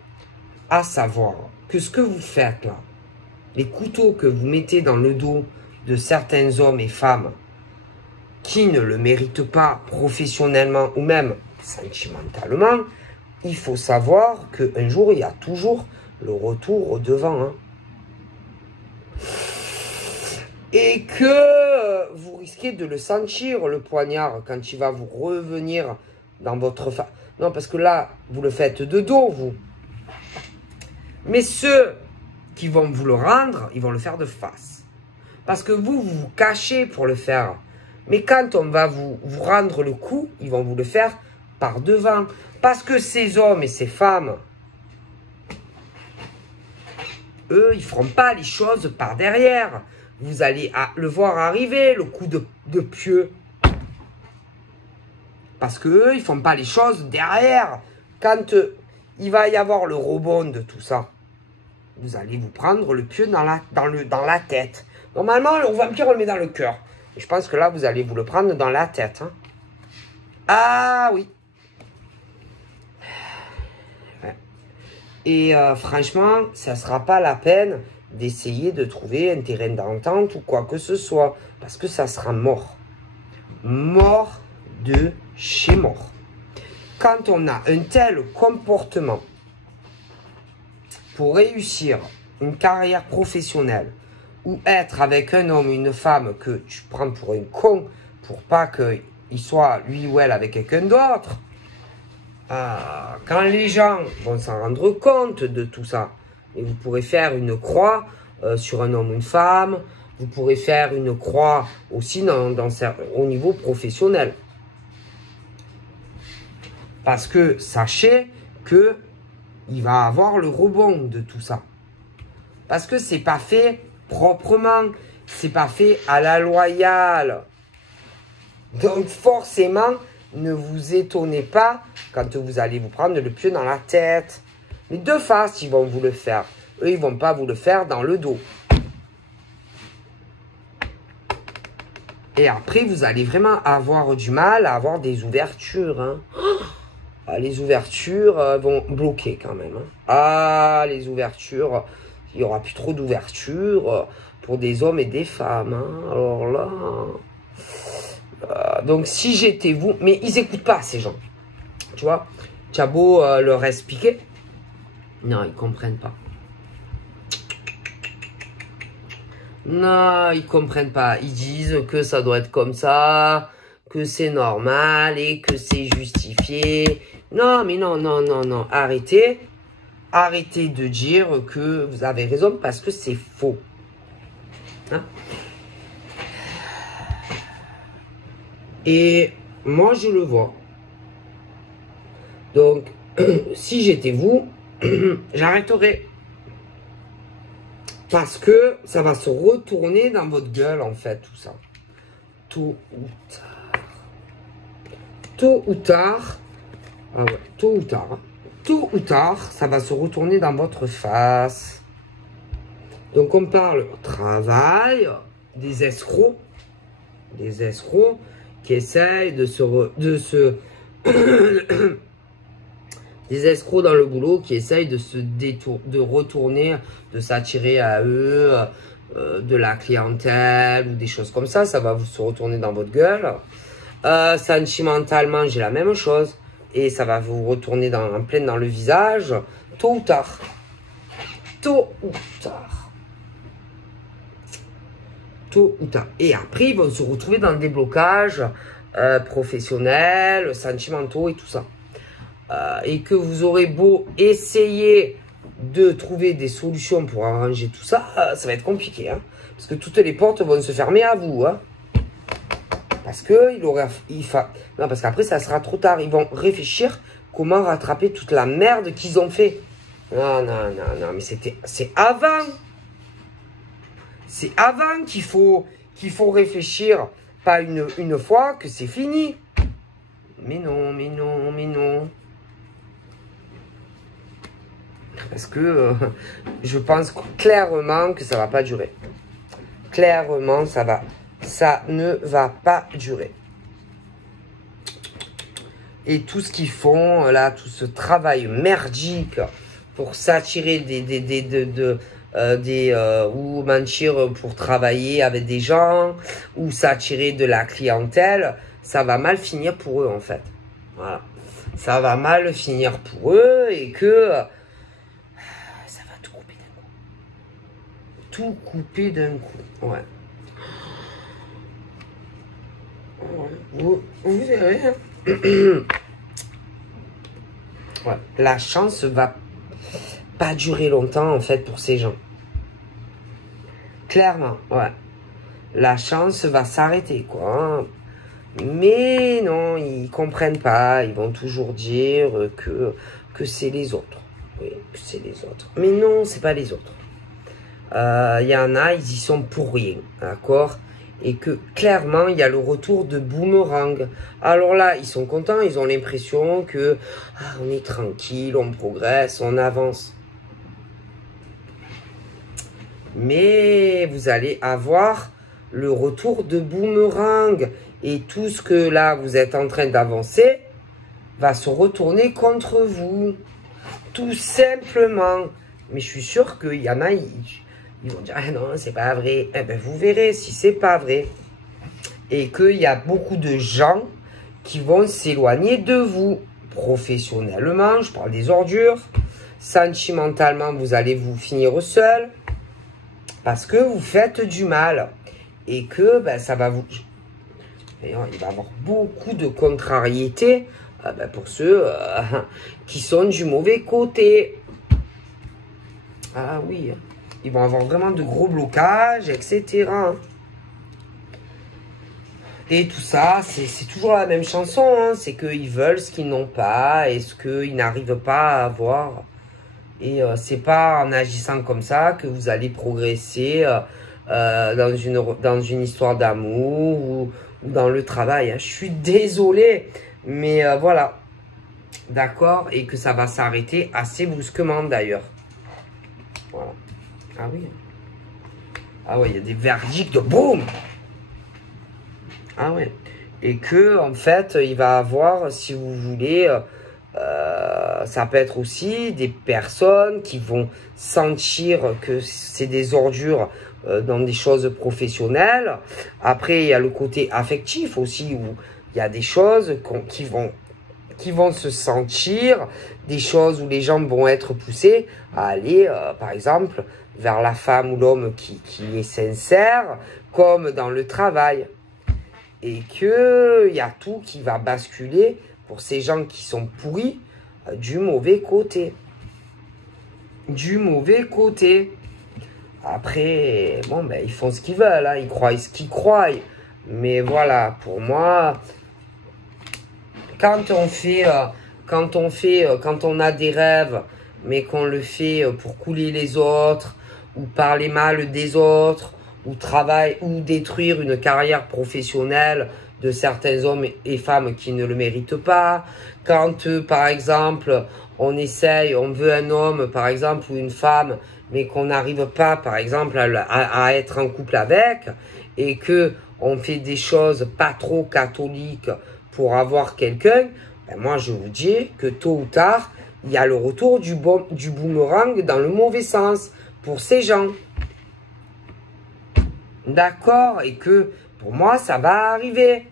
à savoir que ce que vous faites là, les couteaux que vous mettez dans le dos de certains hommes et femmes qui ne le méritent pas professionnellement ou même sentimentalement, il faut savoir qu'un jour, il y a toujours le retour au devant. Hein. Et que vous risquez de le sentir, le poignard, quand il va vous revenir dans votre face. Non, parce que là, vous le faites de dos, vous. Mais ceux qui vont vous le rendre, ils vont le faire de face. Parce que vous vous cachez pour le faire. Mais quand on va vous rendre le coup, ils vont vous le faire par devant. Parce que ces hommes et ces femmes, eux, ils ne feront pas les choses par derrière. Vous allez le voir arriver, le coup de pieu. Parce que eux, ils ne font pas les choses derrière. Quand il va y avoir le rebond de tout ça, vous allez vous prendre le pieu dans la tête. Normalement, le vampire, on le met dans le cœur. Et je pense que là, vous allez vous le prendre dans la tête. Hein. Ah oui. Ouais. Et franchement, ça ne sera pas la peine d'essayer de trouver un terrain d'entente ou quoi que ce soit. Parce que ça sera mort. Mort de chez mort. Quand on a un tel comportement pour réussir une carrière professionnelle ou être avec un homme ou une femme que tu prends pour un con pour pas qu'il soit lui ou elle avec quelqu'un d'autre, quand les gens vont s'en rendre compte de tout ça, et vous pourrez faire une croix sur un homme ou une femme, vous pourrez faire une croix aussi au niveau professionnel. Parce que sachez que il va avoir le rebond de tout ça. Parce que c'est pas fait proprement, c'est pas fait à la loyale. Donc forcément, ne vous étonnez pas quand vous allez vous prendre le pieu dans la tête. Les deux faces, ils vont vous le faire. Eux, ils vont pas vous le faire dans le dos. Et après, vous allez vraiment avoir du mal à avoir des ouvertures. Hein. Les ouvertures vont bloquer quand même. Hein. Ah, les ouvertures, il n'y aura plus trop d'ouvertures pour des hommes et des femmes. Hein. Alors là... donc si j'étais vous... Mais ils n'écoutent pas ces gens. Tu vois, tu as beau leur expliquer. Non, ils ne comprennent pas. Non, ils ne comprennent pas. Ils disent que ça doit être comme ça, que c'est normal et que c'est justifié. Non, mais non, non, non, non. Arrêtez. Arrêtez de dire que vous avez raison parce que c'est faux. Hein? Et moi, je le vois. Donc, si j'étais vous, j'arrêterais. Parce que ça va se retourner dans votre gueule, en fait, tout ça. Tôt ou tard. Tôt ou tard. Ah ouais, tôt ou tard. Hein. Tôt ou tard, ça va se retourner dans votre face. Donc, on parle travail, des escrocs. Des escrocs qui essayent des escrocs dans le boulot qui essayent de retourner, de s'attirer à eux, de la clientèle ou des choses comme ça. Ça va vous se retourner dans votre gueule. Sentimentalement, j'ai la même chose. Et ça va vous retourner en plein dans le visage. Tôt ou tard. Tôt ou tard. Tôt ou tard. Et après, ils vont se retrouver dans des blocages professionnels, sentimentaux et tout ça. Et que vous aurez beau essayer de trouver des solutions pour arranger tout ça, ça va être compliqué. Hein, parce que toutes les portes vont se fermer à vous. Hein, parce que non, parce qu'après, ça sera trop tard. Ils vont réfléchir comment rattraper toute la merde qu'ils ont fait. Non, non, non, non, mais c'est avant. C'est avant qu'il faut réfléchir, pas une fois que c'est fini. Mais non, mais non, mais non. Parce que je pense clairement que ça va pas durer. Clairement, ça ne va pas durer. Et tout ce qu'ils font, là, tout ce travail merdique pour s'attirer ou mentir pour travailler avec des gens, ou s'attirer de la clientèle, ça va mal finir pour eux, en fait. Voilà. Ça va mal finir pour eux et que ça va tout couper d'un coup. Tout couper d'un coup, ouais. Vous verrez, hein. Ouais. La chance va pas durer longtemps, en fait, pour ces gens. Clairement, ouais. La chance va s'arrêter, quoi. Mais non, ils comprennent pas. Ils vont toujours dire que c'est les autres. Oui, que c'est les autres. Mais non, c'est pas les autres. Y en a, ils y sont pour rien, d'accord? Et que clairement, il y a le retour de boomerang. Alors là, ils sont contents, ils ont l'impression que on est tranquille, on progresse, on avance. Mais vous allez avoir le retour de boomerang. Et tout ce que là, vous êtes en train d'avancer, va se retourner contre vous. Tout simplement. Mais je suis sûr qu'il y en a, ils vont dire, ah non, c'est pas vrai. Eh bien, vous verrez si c'est pas vrai. Et qu'il y a beaucoup de gens qui vont s'éloigner de vous. Professionnellement, je parle des ordures. Sentimentalement, vous allez vous finir seul. Parce que vous faites du mal. Et que ben, ça va vous... Il va y avoir beaucoup de contrariétés ben, pour ceux qui sont du mauvais côté. Ah oui, ils vont avoir vraiment de gros blocages, etc. Et tout ça, c'est toujours la même chanson. Hein. C'est qu'ils veulent ce qu'ils n'ont pas et ce qu'ils n'arrivent pas à avoir. Et c'est pas en agissant comme ça que vous allez progresser dans une histoire d'amour ou dans le travail. Hein. Je suis désolé, mais voilà. D'accord? Et que ça va s'arrêter assez brusquement d'ailleurs. Voilà. Ah oui. Ah ouais, il y a des verdicts de boum. Ah ouais. Et que, en fait, il va avoir, si vous voulez, ça peut être aussi des personnes qui vont sentir que c'est des ordures dans des choses professionnelles. Après, il y a le côté affectif aussi, où il y a des choses qui vont se sentir, des choses où les gens vont être poussés à aller, par exemple, vers la femme ou l'homme qui est sincère, comme dans le travail. Et qu'il y a tout qui va basculer pour ces gens qui sont pourris du mauvais côté. Du mauvais côté. Après, bon, ben, ils font ce qu'ils veulent, hein, ils croient ce qu'ils croient. Mais voilà, pour moi, quand on a des rêves, mais qu'on le fait pour couler les autres, ou parler mal des autres, ou détruire une carrière professionnelle de certains hommes et femmes qui ne le méritent pas. Quand, par exemple, on veut un homme, par exemple, ou une femme, mais qu'on n'arrive pas, par exemple, à être en couple avec, et que on fait des choses pas trop catholiques pour avoir quelqu'un, ben moi je vous dis que tôt ou tard, il y a le retour du boomerang dans le mauvais sens pour ces gens. D'accord? Et que pour moi, ça va arriver.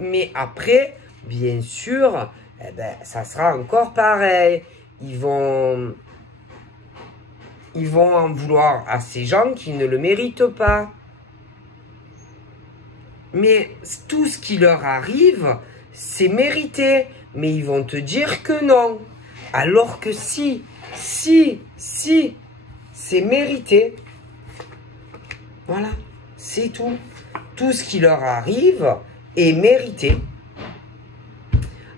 Mais après, bien sûr, eh ben, ça sera encore pareil. Ils vont en vouloir à ces gens qui ne le méritent pas. Mais tout ce qui leur arrive, c'est mérité. Mais ils vont te dire que non. Alors que si, c'est mérité. Voilà, c'est tout. Tout ce qui leur arrive est mérité.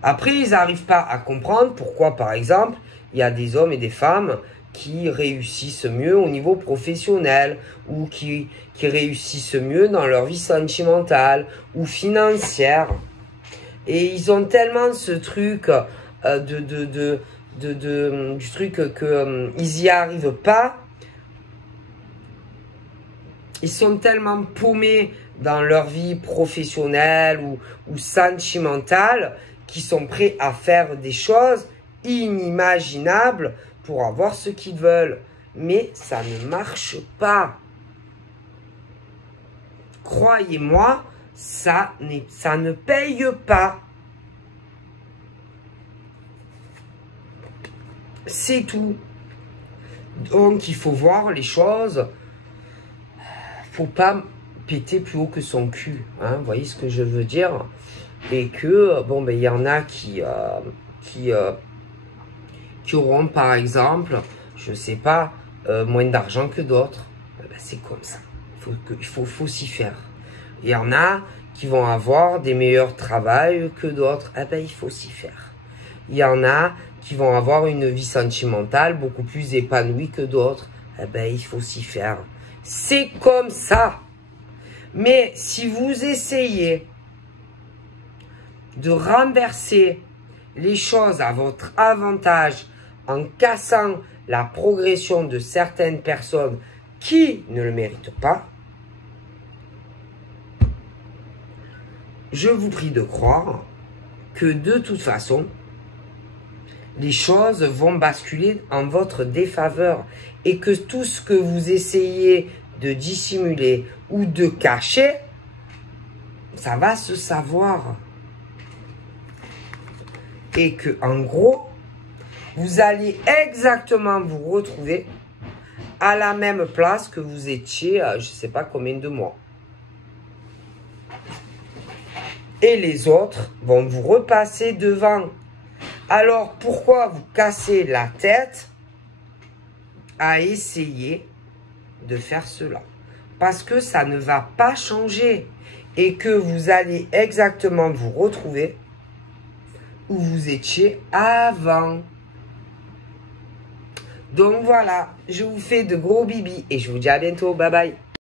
Après, ils n'arrivent pas à comprendre pourquoi, par exemple, il y a des hommes et des femmes qui réussissent mieux au niveau professionnel ou qui réussissent mieux dans leur vie sentimentale ou financière. Et ils ont tellement ce truc du truc que ils y arrivent pas. Ils sont tellement paumés dans leur vie professionnelle ou sentimentale qu'ils sont prêts à faire des choses inimaginables pour avoir ce qu'ils veulent. Mais ça ne marche pas. Croyez-moi, ça ne paye pas. C'est tout. Donc, il faut voir les choses. Faut pas péter plus haut que son cul. Hein, vous voyez ce que je veux dire? Et que, bon, ben, il y en a qui auront, par exemple, je sais pas, moins d'argent que d'autres. Ben, c'est comme ça. Il faut s'y faire. Il y en a qui vont avoir des meilleurs travails que d'autres. Eh ben, il faut s'y faire. Il y en a qui vont avoir une vie sentimentale beaucoup plus épanouie que d'autres. Eh ben, il faut s'y faire. C'est comme ça. Mais si vous essayez de renverser les choses à votre avantage en cassant la progression de certaines personnes qui ne le méritent pas, je vous prie de croire que de toute façon, les choses vont basculer en votre défaveur et que tout ce que vous essayez de dissimuler ou de cacher, ça va se savoir. Et que, en gros, vous allez exactement vous retrouver à la même place que vous étiez, je ne sais pas combien de mois. Et les autres vont vous repasser devant. Alors, pourquoi vous casser la tête à essayer de faire cela? Parce que ça ne va pas changer. Et que vous allez exactement vous retrouver où vous étiez avant. Donc voilà, je vous fais de gros bibis et je vous dis à bientôt. Bye bye.